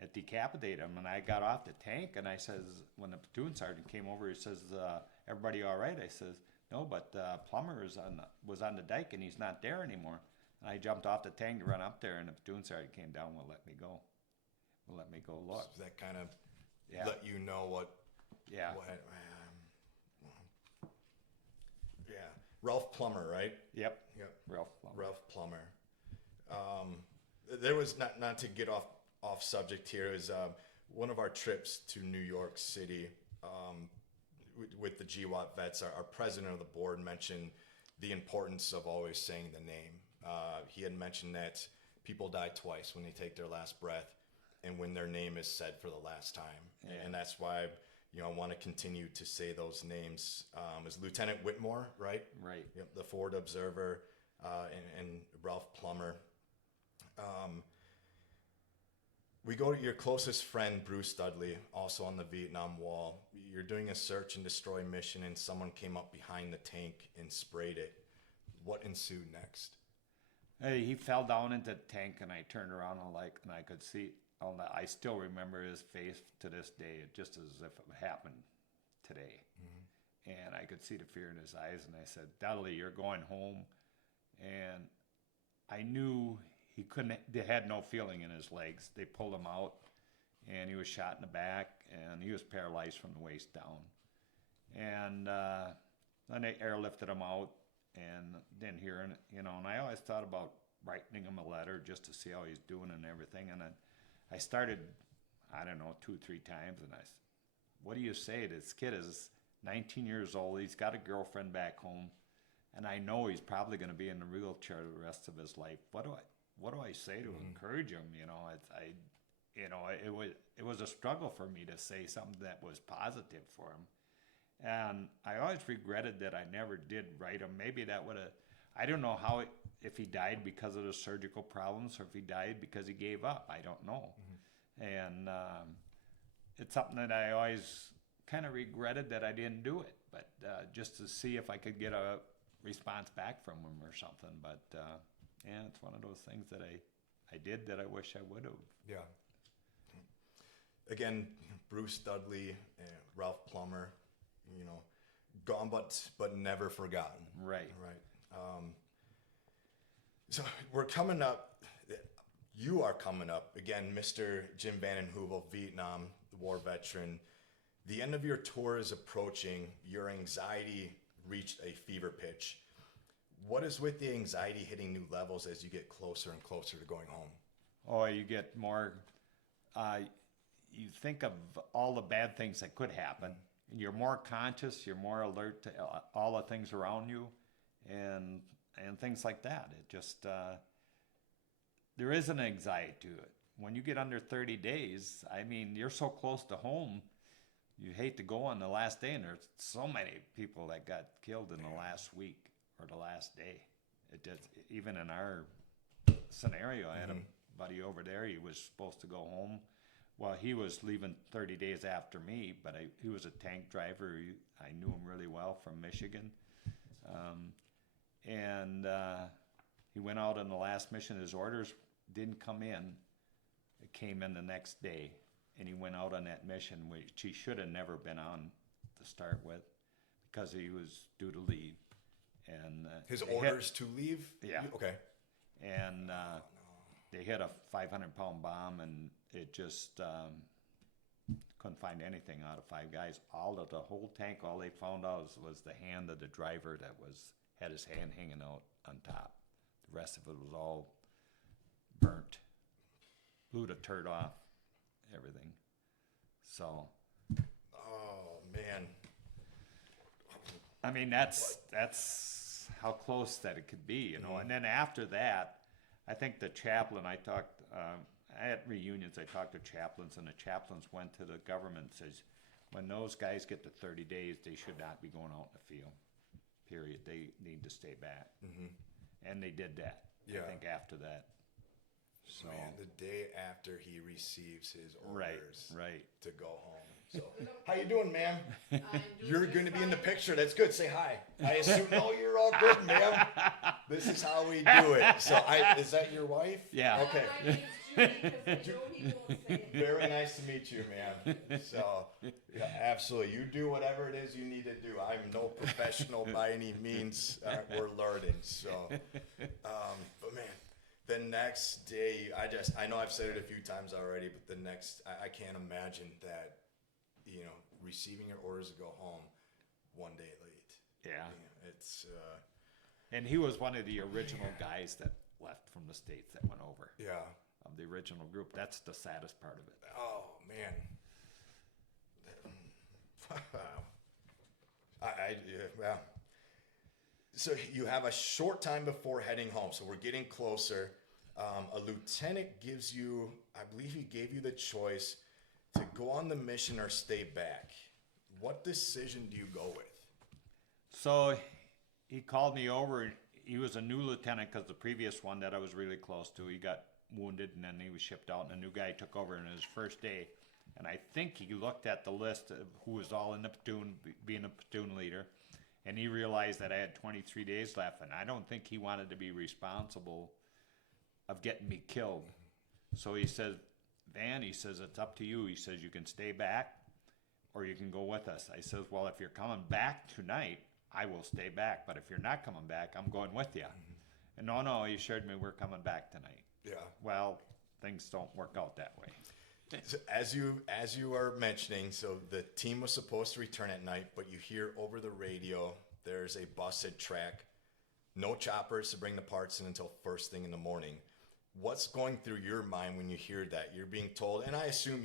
It decapitated him, and I got off the tank, and I says, when the platoon sergeant came over, he says, everybody all right? I says, no, but Plummer was on the dike, and he's not there anymore. And I jumped off the tank to run up there, and the platoon sergeant came down and let me go. Let me go look. So that kind of let you know what. Yeah. Yeah. Ralph Plummer, right? Yep. Ralph Plummer. There was not to get off subject here. Is one of our trips to New York City with the GWAT vets. Our president of the board mentioned the importance of always saying the name. He had mentioned that people die twice, when they take their last breath and when their name is said for the last time. Yeah. And that's why, I want to continue to say those names. Is Lieutenant Whitmore, right? Right. Yep, the Forward Observer, and Ralph Plummer. We go to your closest friend, Bruce Dudley, also on the Vietnam Wall. You're doing a search and destroy mission, and someone came up behind the tank and sprayed it. What ensued next? He fell down into the tank, and I turned around and I could see. I still remember his face to this day, just as if it happened today. And I could see the fear in his eyes, and I said, Dudley, you're going home. And I knew they had no feeling in his legs. They pulled him out, and he was shot in the back, and he was paralyzed from the waist down. And then they airlifted him out, and didn't hear it, and I always thought about writing him a letter just to see how he's doing and everything. And I started, 2-3 times, and I said, what do you say? This kid is 19 years old. He's got a girlfriend back home. and I know he's probably going to be in a wheelchair the rest of his life. What do I say to encourage him? It was a struggle for me to say something that was positive for him. And I always regretted that I never did write him. Maybe that would have, I don't know if he died because of the surgical problems or if he died because he gave up. I don't know. And it's something that I always kind of regretted that I didn't do it. But just to see if I could get a response back from him or something. But it's one of those things that I did that I wish I would have. Yeah. Again, Bruce Dudley, Ralph Plummer, gone but never forgotten. Right. So we're coming up. You are coming up again, Mr. Jim Vanden Heuvel, Vietnam War veteran. The end of your tour is approaching. Your anxiety reached a fever pitch. What is with the anxiety hitting new levels as you get closer and closer to going home? Oh, you get more. You think of all the bad things that could happen. You're more conscious. You're more alert to all the things around you, and things like that. It just there is an anxiety to it. When you get under 30 days, I mean, you're so close to home. You hate to go on the last day, and there's so many people that got killed in the last week or the last day. It did, even in our scenario. I had a buddy over there. He was supposed to go home. Well, he was leaving 30 days after me, but he was a tank driver. I knew him really well from Michigan. He went out on the last mission. His orders didn't come in. It came in the next day, and he went out on that mission, which he should have never been on to start with because he was due to leave. And his orders to leave? Yeah. Okay. And they hit a 500-pound bomb, and it just couldn't find anything out of 5 guys. All of the whole tank, all they found out was the hand of the driver that had his hand hanging out on top. The rest of it was all burnt, blew the turd off, everything. So. Oh man. I mean, that's how close that it could be, And then after that, I think the chaplain, I at reunions, I talked to chaplains, and the chaplains went to the government and says, when those guys get to 30 days, they should not be going out in the field, period. They need to stay back. And they did that, I think, after that. So, man, the day after he receives his orders right. to go home. So, how you doing, ma'am? You're going to be in the fine. picture. That's good. Say hi. I assume, no, you're all good, ma'am. This is how we do it. So, is that your wife? Yeah. Okay. My name's Judy, because I know he won't say it. Very nice to meet you, ma'am. So, yeah, absolutely. You do whatever it is you need to do. I'm no professional by any means. We're learning. So, but man, the next day, I know I've said it a few times already, but I can't imagine that, receiving your orders to go home one day late. Yeah. It's, And he was one of the original guys that left from the States that went over. yeah. Of the original group. That's the saddest part of it. Oh man. Yeah. So you have a short time before heading home. So we're getting closer. A lieutenant gives you, I believe he gave you the choice to go on the mission or stay back. What decision do you go with? So he called me over. He was a new lieutenant because the previous one that I was really close to, he got wounded, and then he was shipped out, and a new guy took over in his first day. And I think he looked at the list of who was all in the platoon, being a platoon leader, and he realized that I had 23 days left, and I don't think he wanted to be responsible of getting me killed. So he says, Van, he says, it's up to you. He says, you can stay back or you can go with us. I says, well, if you're coming back tonight, I will stay back. But if you're not coming back, I'm going with you. And no, he assured me we're coming back tonight. Yeah. Well, things don't work out that way. So as you are mentioning, so the team was supposed to return at night, but you hear over the radio there's a busted track, no choppers to bring the parts in until first thing in the morning. What's going through your mind when you hear that? You're being told, and I assume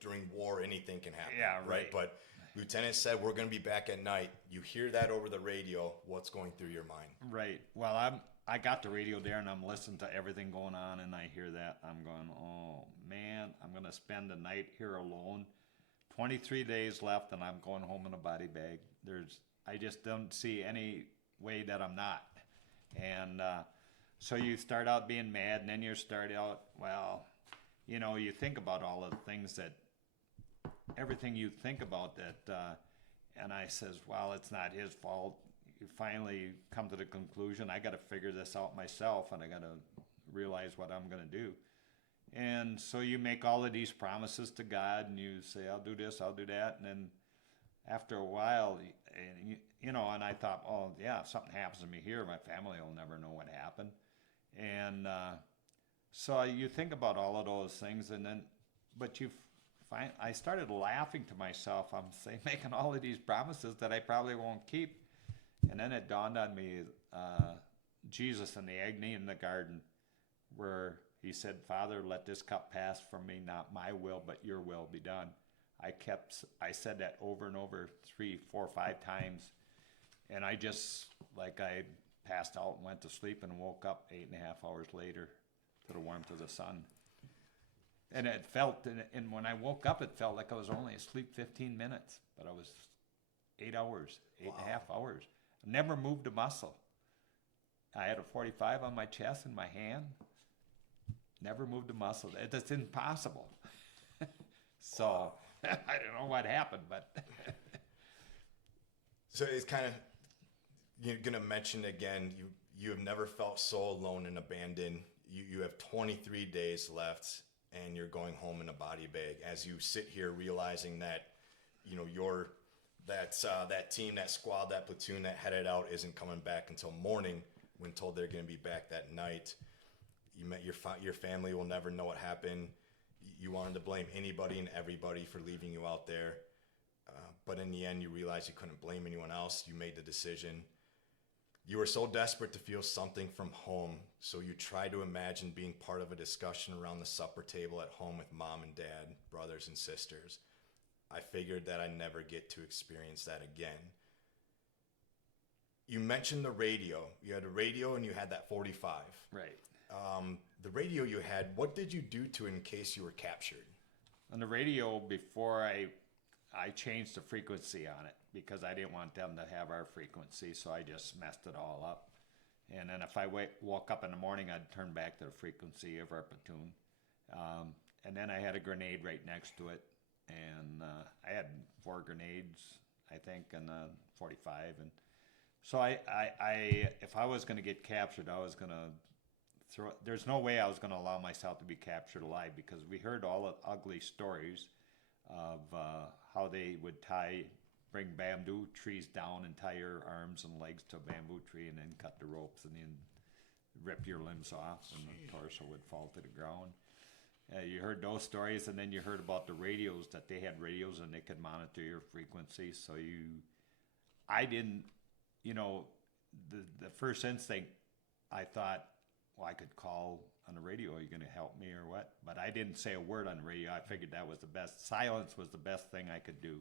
during war anything can happen. Yeah, right. But Lieutenant said, we're going to be back at night. You hear that over the radio. What's going through your mind? Right. Well, I got the radio there and I'm listening to everything going on, and I hear that. I'm going, oh man, I'm going to spend the night here alone. 23 days left and I'm going home in a body bag. I just don't see any way that I'm not. And so you start out being mad, and then you start out, well, you know, you think about all of the things everything you think about that, and I says, well, it's not his fault. You finally come to the conclusion, I got to figure this out myself, and I got to realize what I'm going to do. And so you make all of these promises to God, and you say, I'll do this, I'll do that. And then after a while, and and I thought, oh, yeah, if something happens to me here, my family will never know what happened. And so you think about all of those things, but I started laughing to myself. I'm saying, making all of these promises that I probably won't keep. And then it dawned on me, Jesus and the agony in the garden, where he said, Father, let this cup pass from me, not my will, but your will be done. I said that over and over 3, 4, 5 times. And I passed out and went to sleep and woke up 8.5 hours later to the warmth of the sun. And it felt, and when I woke up, it felt like I was only asleep 15 minutes, but I was 8 hours, 8.5 hours. Never moved a muscle. I had a 45 on my chest in my hand. Never moved a muscle. It's impossible. So I don't know what happened, but. So it's kind of, you're going to mention again, you have never felt so alone and abandoned. You have 23 days left, and you're going home in a body bag as you sit here realizing that, that team, that squad, that platoon that headed out isn't coming back until morning when told they're going to be back that night. You met your family will never know what happened. You wanted to blame anybody and everybody for leaving you out there. But in the end, you realized you couldn't blame anyone else. You made the decision. You were so desperate to feel something from home, so you tried to imagine being part of a discussion around the supper table at home with mom and dad, brothers and sisters. I figured that I'd never get to experience that again. You mentioned the radio. You had a radio and you had that 45. Right. The radio you had, what did you do to it in case you were captured? On the radio, before I changed the frequency on it because I didn't want them to have our frequency, so I just messed it all up. And then if I woke up in the morning, I'd turn back to the frequency of our platoon. And then I had a grenade right next to it, and I had 4 grenades, I think, and 45. And so if I was going to get captured, I was going to there's no way I was going to allow myself to be captured alive, because we heard all the ugly stories of how they would bring bamboo trees down and tie your arms and legs to a bamboo tree and then cut the ropes and then rip your limbs off and the torso would fall to the ground. You heard those stories, and then you heard about the radios, that they had radios and they could monitor your frequency. So I didn't, the first instinct, I thought, well, I could call on the radio, are you going to help me or what? But I didn't say a word on the radio. I figured that was the best. Silence was the best thing I could do.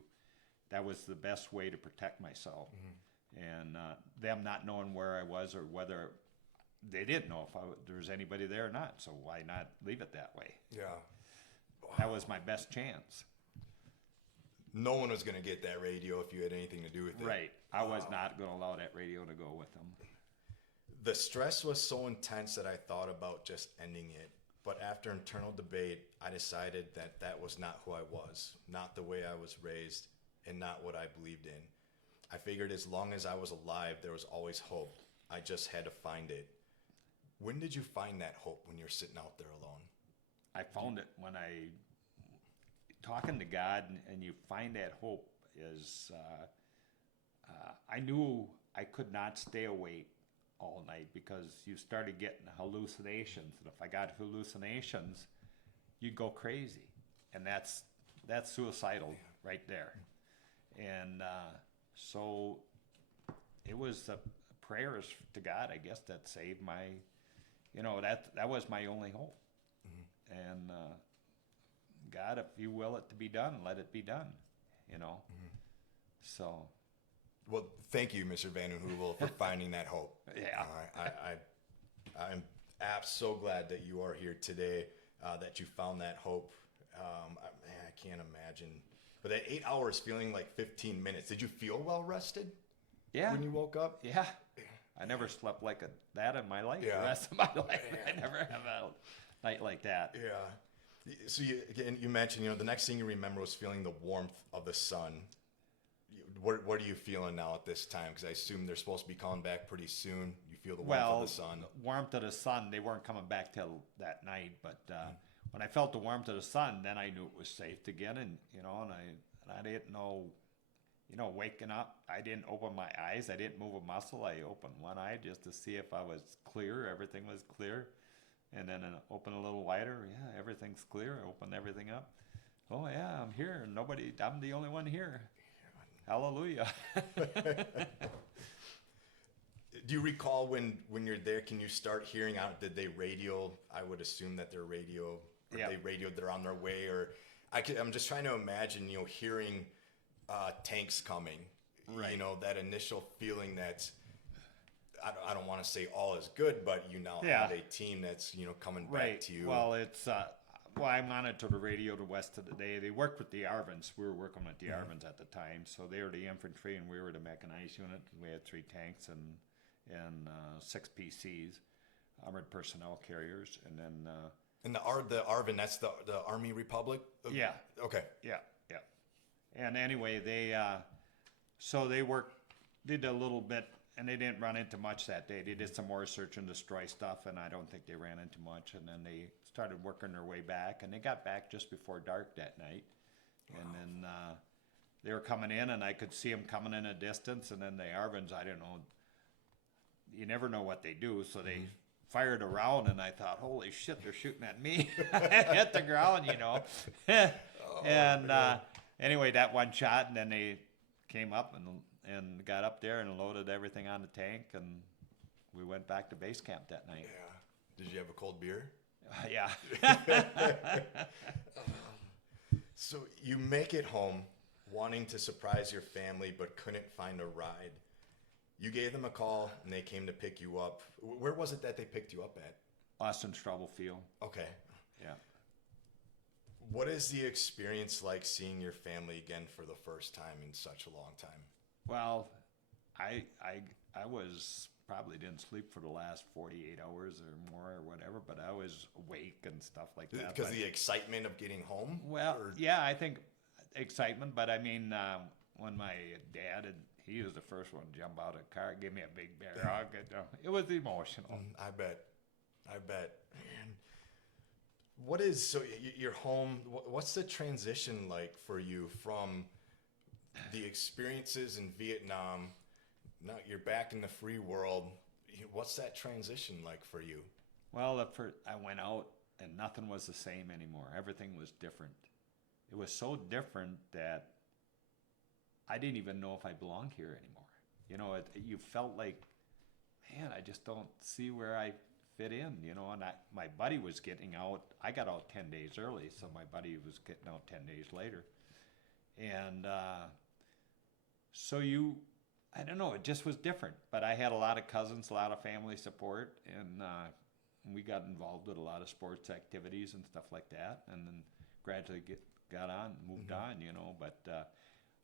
That was the best way to protect myself. Mm-hmm. And them not knowing where I was or whether they didn't know if there was anybody there or not. So why not leave it that way? Yeah. That was my best chance. No one was going to get that radio if you had anything to do with it. Right. I was not going to allow that radio to go with them. The stress was so intense that I thought about just ending it. But after internal debate, I decided that that was not who I was, not the way I was raised, and not what I believed in. I figured as long as I was alive, there was always hope. I just had to find it. When did you find that hope when you're sitting out there alone? I found it when talking to God, and you find that hope is, I knew I could not stay awake all night because you started getting hallucinations. And if I got hallucinations, you'd go crazy. And that's suicidal right there. And so it was the prayers to God, I guess, that saved my, that was my only hope. Mm-hmm. And God, if you will it to be done, let it be done, Mm-hmm. So, Well, thank you, Mr. Van Hoovel, for finding that hope. Yeah. I'm so glad that you are here today, that you found that hope. Man, I can't imagine. But that 8 hours feeling like 15 minutes, did you feel well rested yeah. when you woke up? Yeah. I never slept like that in my life. Yeah. The rest of my life, I never have a night like that. Yeah. So you mentioned, the next thing you remember was feeling the warmth of the sun. What are you feeling now at this time? Because I assume they're supposed to be calling back pretty soon. You feel the warmth of the sun. Warmth of the sun, they weren't coming back till that night. But when I felt the warmth of the sun, then I knew it was safe to get in, and I didn't know, waking up, I didn't open my eyes. I didn't move a muscle. I opened one eye just to see if I was clear. Everything was clear. And then open a little wider. Yeah, everything's clear. I opened everything up. Oh, yeah, I'm here. I'm the only one here. Hallelujah. Do you recall when you're there, can you start hearing out? Did they radio? I would assume that they radioed they're on their way. Or I'm just trying to imagine, hearing tanks coming. Right. That initial feeling that I don't want to say all is good, but you now have a team that's coming back to you. Well, it's I monitored the radio to west of the day. They worked with the Arvins. We were working with the Arvins at the time, so they were the infantry and we were the mechanized unit. We had 3 tanks and 6 PCs, armored personnel carriers, and then. And the Arvin, that's the Army Republic. Yeah. Okay. Yeah. And anyway, they did a little bit. And they didn't run into much that day. They did some more search and destroy stuff, and I don't think they ran into much. And then they started working their way back, and they got back just before dark that night. Wow. And then they were coming in, and I could see them coming in a distance. And then the Arvins, I don't know, you never know what they do. So they fired around, and I thought, holy shit, they're shooting at me. Hit the ground, Anyway, that one shot, and then they came up and got up there and loaded everything on the tank, and we went back to base camp that night. Yeah. Did you have a cold beer? Yeah. So you make it home wanting to surprise your family but couldn't find a ride. You gave them a call and they came to pick you up. Where was it that they picked you up at? Austin Strubble Field. Okay. Yeah. What is the experience like seeing your family again for the first time in such a long time? Well, I was probably didn't sleep for the last 48 hours or more or whatever, but I was awake and stuff like that. Because the excitement of getting home? Well, yeah, I think excitement, but I mean, when my dad, he was the first one to jump out of the car, give me a big bear hug. It was emotional. I bet. Man. What is, so you're home, what's the transition like for you from the experiences in Vietnam? Now you're back in the free world. What's that transition like for you? Well, I went out and nothing was the same anymore. Everything was different. It was so different that I didn't even know if I belonged here anymore. You felt like, man, I just don't see where I fit in, and my buddy was getting out. I got out 10 days early, so my buddy was getting out 10 days later. And I don't know, it just was different. But I had a lot of cousins, a lot of family support, and we got involved with a lot of sports activities and stuff like that, and then gradually got on, moved on, But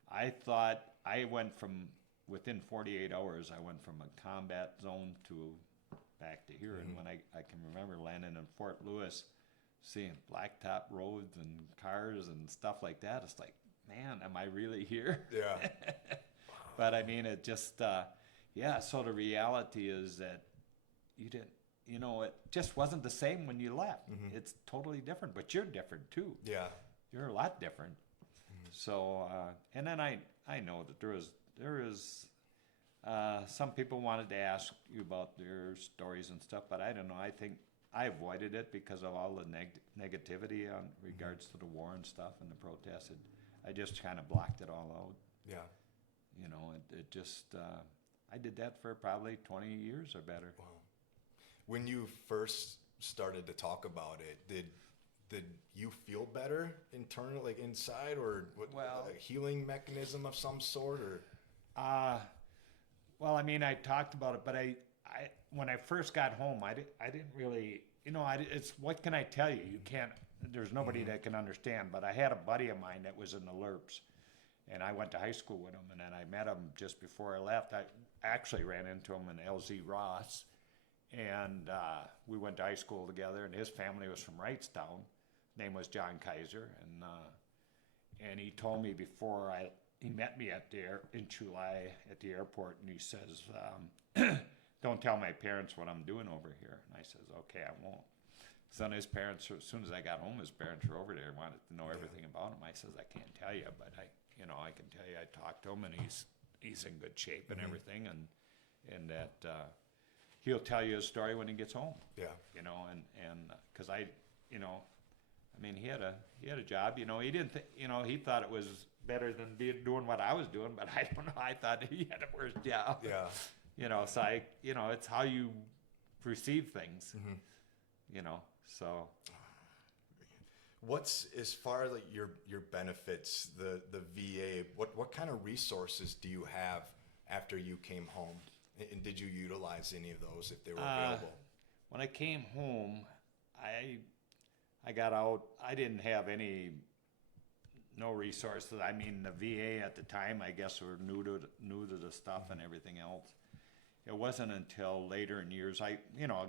I thought I went from, within 48 hours, I went from a combat zone to back to here. And when I can remember landing in Fort Lewis, seeing blacktop roads and cars and stuff like that, it's like, man, am I really here? Yeah. But I mean, it just, so the reality is that you didn't, it just wasn't the same when you left. It's totally different, but you're different too. Yeah. You're a lot different. So, and then I know that there is some people wanted to ask you about their stories and stuff, but I don't know. I think I avoided it because of all the negativity on regards to the war and stuff and the protests. I just kind of blocked it all out. Yeah. It just, I did that for probably 20 years or better. Wow. When you first started to talk about it, did you feel better internally, like inside, or what, Well- a healing mechanism of some sort, or? Well, I mean, I talked about it, but I when I first got home, I didn't really, it's, what can I tell you? You can't, there's nobody that can understand, but I had a buddy of mine that was in the LERPs, and I went to high school with him, and then I met him just before I left. I actually ran into him in LZ Ross, and we went to high school together, and his family was from Wrightstown. Name was John Kaiser, and he told me before he met me in July at the airport, and he says, don't tell my parents what I'm doing over here. And I says, okay, I won't. So then his parents, as soon as I got home, his parents were over there, wanted to know everything about him. I says, I can't tell you, but I can tell you I talked to him, and he's in good shape and everything, and that he'll tell you his story when he gets home. Yeah. And because I mean, he had a job. He didn't. He thought it was better than doing what I was doing, but I don't know. I thought he had a worse job. Yeah. So it's how you perceive things. So. What's, as far as like your benefits, the VA, what kind of resources do you have after you came home? And did you utilize any of those if they were available? When I came home, I got out. I didn't have no resources. I mean, the VA at the time, I guess, were new to the stuff and everything else. It wasn't until later in years I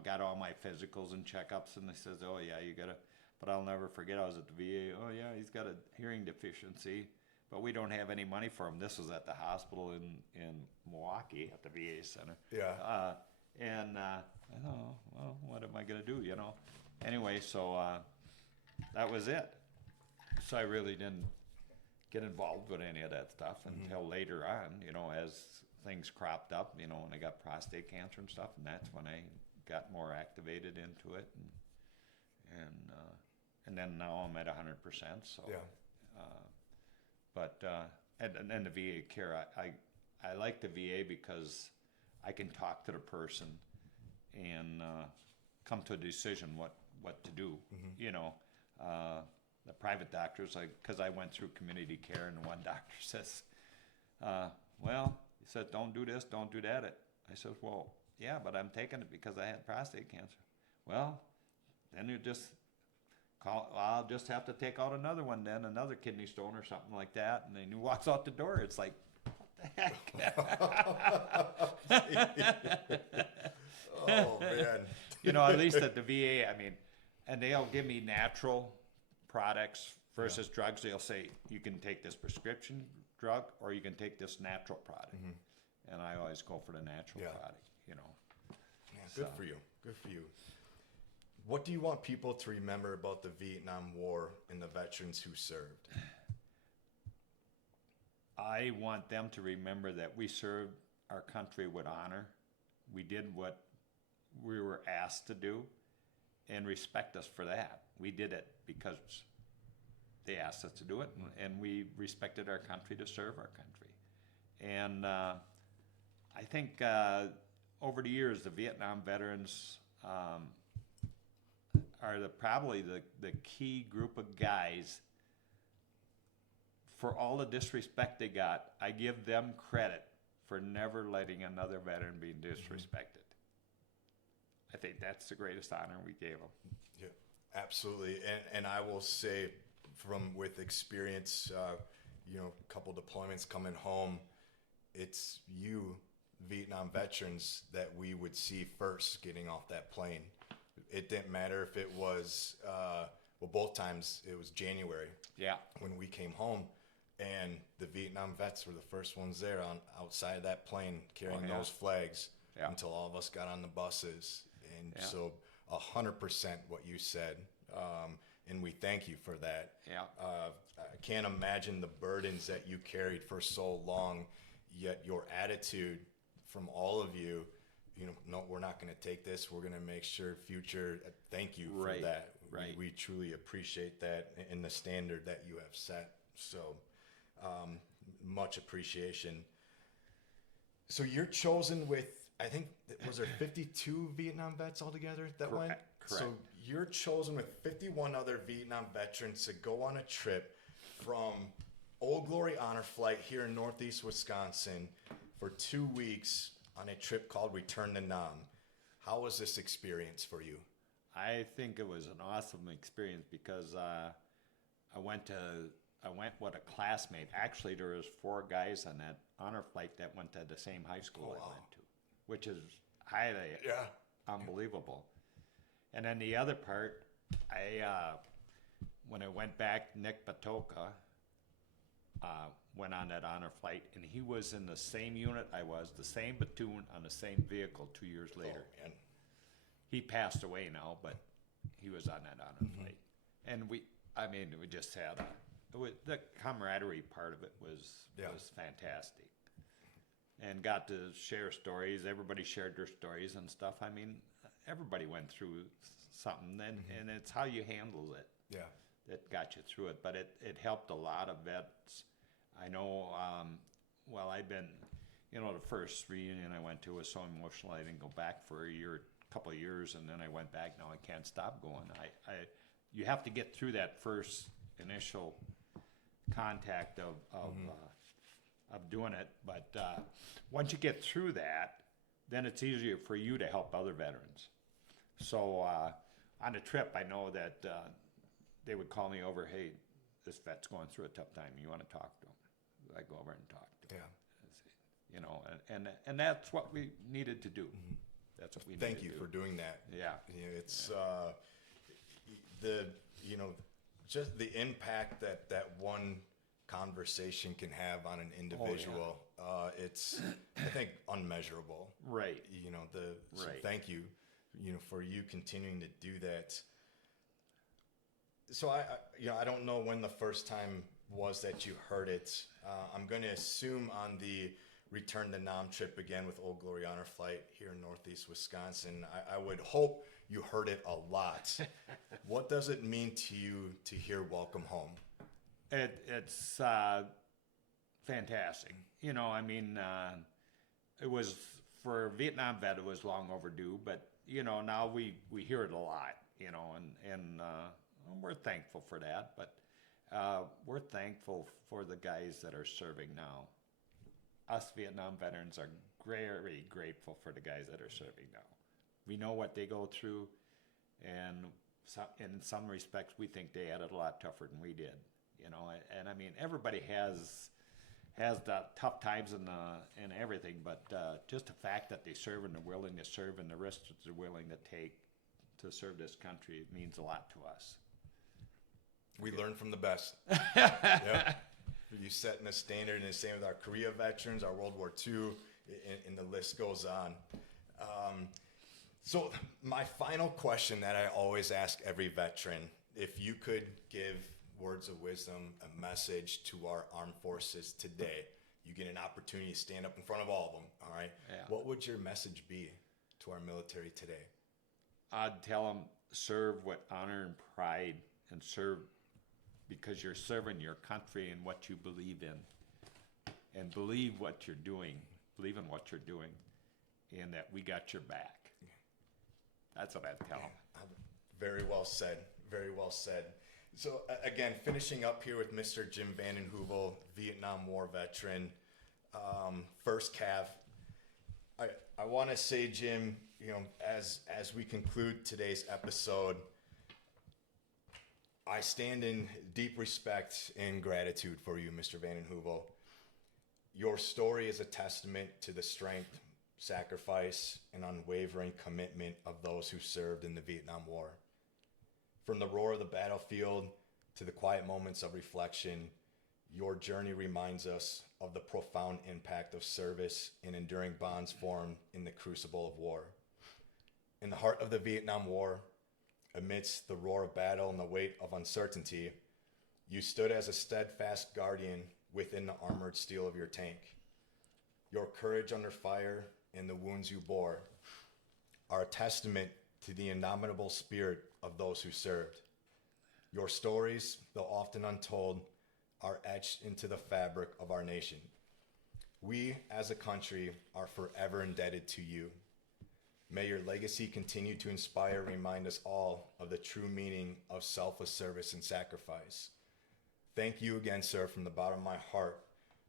got all my physicals and checkups, and they says, oh yeah, you gotta. But I'll never forget, I was at the VA. Oh yeah, he's got a hearing deficiency, but we don't have any money for him. This was at the hospital in Milwaukee at the VA center. Yeah. And I thought, well, what am I gonna do? Anyway, so that was it. So I really didn't get involved with any of that stuff until later on. As things cropped up. When I got prostate cancer and stuff, and that's when I got more activated into it, and then now I'm at 100%. So Yeah. And then the VA care, I like the VA because I can talk to the person and come to a decision what to do. The private doctors, because I went through community care, and one doctor says, well, he said, don't do this, don't do that. I said, well, yeah, but I'm taking it because I had prostate cancer. Well, then you just I'll just have to take out another one then, another kidney stone or something like that. And then he walks out the door. It's like, what the heck? Oh, man. At least at the VA, I mean, and they'll give me natural products versus drugs. They'll say, you can take this prescription drug or you can take this natural product. And I always go for the natural product, Yeah, good for you. Good for you. What do you want people to remember about the Vietnam War and the veterans who served? I want them to remember that we served our country with honor. We did what we were asked to do, and respect us for that. We did it because they asked us to do it, and we respected our country to serve our country. And I think over the years, the Vietnam veterans are probably the key group of guys. For all the disrespect they got, I give them credit for never letting another veteran be disrespected. I think that's the greatest honor we gave them. Yeah, absolutely. And I will say, with experience, a couple deployments coming home, it's you, Vietnam veterans, that we would see first getting off that plane. It didn't matter if it was, both times it was January. Yeah. When we came home, and the Vietnam vets were the first ones there outside of that plane carrying those flags until all of us got on the buses. And so 100% what you said. And we thank you for that. Yeah. I can't imagine the burdens that you carried for so long, yet your attitude from all of you, no, we're not going to take this. We're going to make sure future. Thank you for that. Right. We truly appreciate that and the standard that you have set. So much appreciation. So you're chosen with, I think, was there 52 Vietnam vets altogether that went? Correct. So you're chosen with 51 other Vietnam veterans to go on a trip from Old Glory Honor Flight here in Northeast Wisconsin for 2 weeks on a trip called Return to Nam. How was this experience for you? I think it was an awesome experience because I went with a classmate. Actually, there was 4 guys on that honor flight that went to the same high school I went to, which is highly unbelievable. And then the other part, when I went back, Nick Batoka went on that honor flight, and he was in the same unit I was, the same platoon on the same vehicle 2 years later. Oh, man. He passed away now, but he was on that honor flight. And we just had the camaraderie part of it was fantastic. And got to share stories. Everybody shared their stories and stuff. I mean, everybody went through something, and it's how you handle it that got you through it. But it helped a lot of vets. I know, I've been, the first reunion I went to was so emotional. I didn't go back for couple of years, and then I went back. Now I can't stop going. You have to get through that first initial contact of doing it, but once you get through that, then it's easier for you to help other veterans. So on a trip, I know that they would call me over. Hey, this vet's going through a tough time. You want to talk to him? I go over and talk to him. And that's what we needed to do. That's what we needed Thank you to do. for doing that. Yeah. It's just the impact that one conversation can have on an individual. It's, I think, unmeasurable. Right. So thank you, for you continuing to do that. So I don't know when the first time was that you heard it. I'm going to assume on the Return to Nam trip again with Old Glory Honor Flight here in Northeast Wisconsin. I would hope you heard it a lot. What does it mean to you to hear Welcome Home? It's fantastic. It was, for a Vietnam vet, it was long overdue, but, now we hear it a lot, and we're thankful for that, but we're thankful for the guys that are serving now. Us Vietnam veterans are very grateful for the guys that are serving now. We know what they go through, and in some respects, we think they had it a lot tougher than we did. And I mean, everybody has the tough times and everything, but just the fact that they serve and they're willing to serve and the risks that they're willing to take to serve this country means a lot to us. We learn from the best. Yep. You setting a standard, and the same with our Korea veterans, our World War II, and the list goes on. So my final question that I always ask every veteran, if you could give words of wisdom, a message to our armed forces today, you get an opportunity to stand up in front of all of them, all right? Yeah. What would your message be to our military today? I'd tell them, serve with honor and pride, and serve because you're serving your country and what you believe in, and believe what you're doing, believe in what you're doing, and that we got your back. That's what I'd tell them. Very well said. Very well said. So again, finishing up here with Mr. Jim Vanden Heuvel, Vietnam War veteran, first Cav. I want to say, Jim, as we conclude today's episode, I stand in deep respect and gratitude for you, Mr. Vanden Heuvel. Your story is a testament to the strength, sacrifice, and unwavering commitment of those who served in the Vietnam War. From the roar of the battlefield to the quiet moments of reflection, your journey reminds us of the profound impact of service and enduring bonds formed in the crucible of war. In the heart of the Vietnam War, amidst the roar of battle and the weight of uncertainty, you stood as a steadfast guardian within the armored steel of your tank. Your courage under fire and the wounds you bore are a testament to the indomitable spirit of those who served. Your stories, though often untold, are etched into the fabric of our nation. We, as a country, are forever indebted to you. May your legacy continue to inspire and remind us all of the true meaning of selfless service and sacrifice. Thank you again, sir, from the bottom of my heart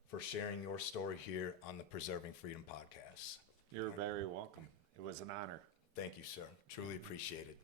for sharing your story here on the Preserving Freedom podcast. You're very welcome. It was an honor. Thank you, sir. Truly appreciate it.